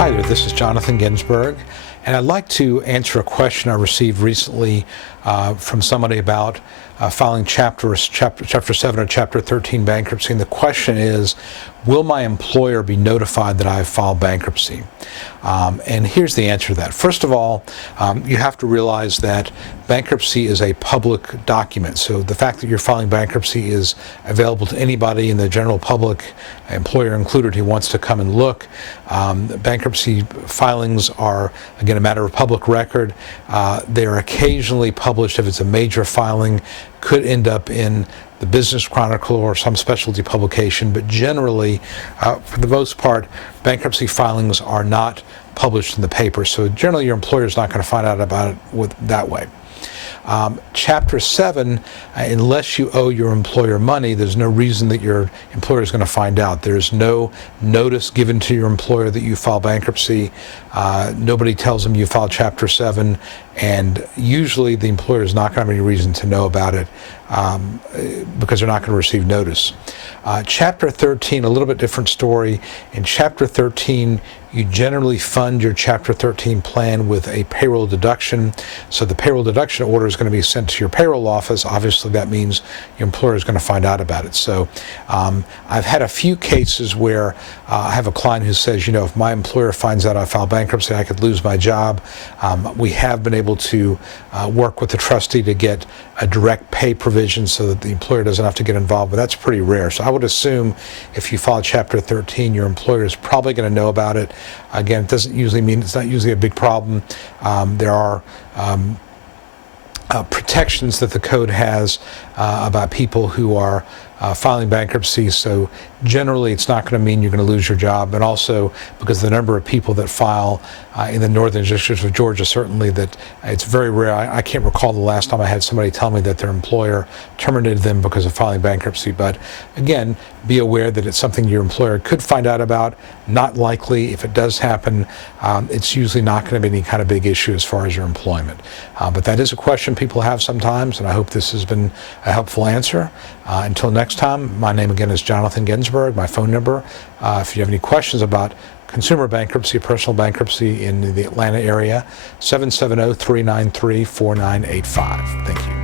Hi there, this is Jonathan Ginsberg, and I'd like to answer a question I received recently from somebody about filing Chapter 7 or Chapter 13 bankruptcy. And the question is, will my employer be notified that I have filed bankruptcy? And here's the answer to that. First of all, you have to realize that bankruptcy is a public document. So the fact that you're filing bankruptcy is available to anybody in the general public, employer included, who wants to come and look. Bankruptcy filings are, again, a matter of public record. They are occasionally published if it's a major filing, could end up in the Business Chronicle or some specialty publication, but generally, for the most part, bankruptcy filings are not published in the paper. So generally, your employer is not going to find out about it that way. Chapter 7, unless you owe your employer money, there's no reason that your employer is going to find out. There's no notice given to your employer that you file bankruptcy. Nobody tells them you filed Chapter 7, and usually the employer is not going to have any reason to know about it because they're not going to receive notice. Chapter 13, a little bit different story. In Chapter 13, you generally fund your Chapter 13 plan with a payroll deduction. So the payroll deduction order is going to be sent to your payroll office. Obviously, that means your employer is going to find out about it. So I've had a few cases where I have a client who says, you know, if my employer finds out I filed bankruptcy, I could lose my job. We have been able to work with the trustee to get a direct pay provision so that the employer doesn't have to get involved, but that's pretty rare. So I would assume if you file Chapter 13, your employer is probably going to know about it. Again, it doesn't usually mean it's not usually a big problem. There are protections that the code has about people who are filing bankruptcy. So generally, it's not going to mean you're going to lose your job. And also, because the number of people that file in the Northern Districts of Georgia, certainly that it's very rare. I can't recall the last time I had somebody tell me that their employer terminated them because of filing bankruptcy. But again, be aware that it's something your employer could find out about. Not likely. If it does happen, it's usually not going to be any kind of big issue as far as your employment. But that is a question people have sometimes, and I hope this has been a helpful answer. Until next time, my name again is Jonathan Ginsberg. My phone number, if you have any questions about consumer bankruptcy, personal bankruptcy in the Atlanta area, 770-393-4985. Thank you.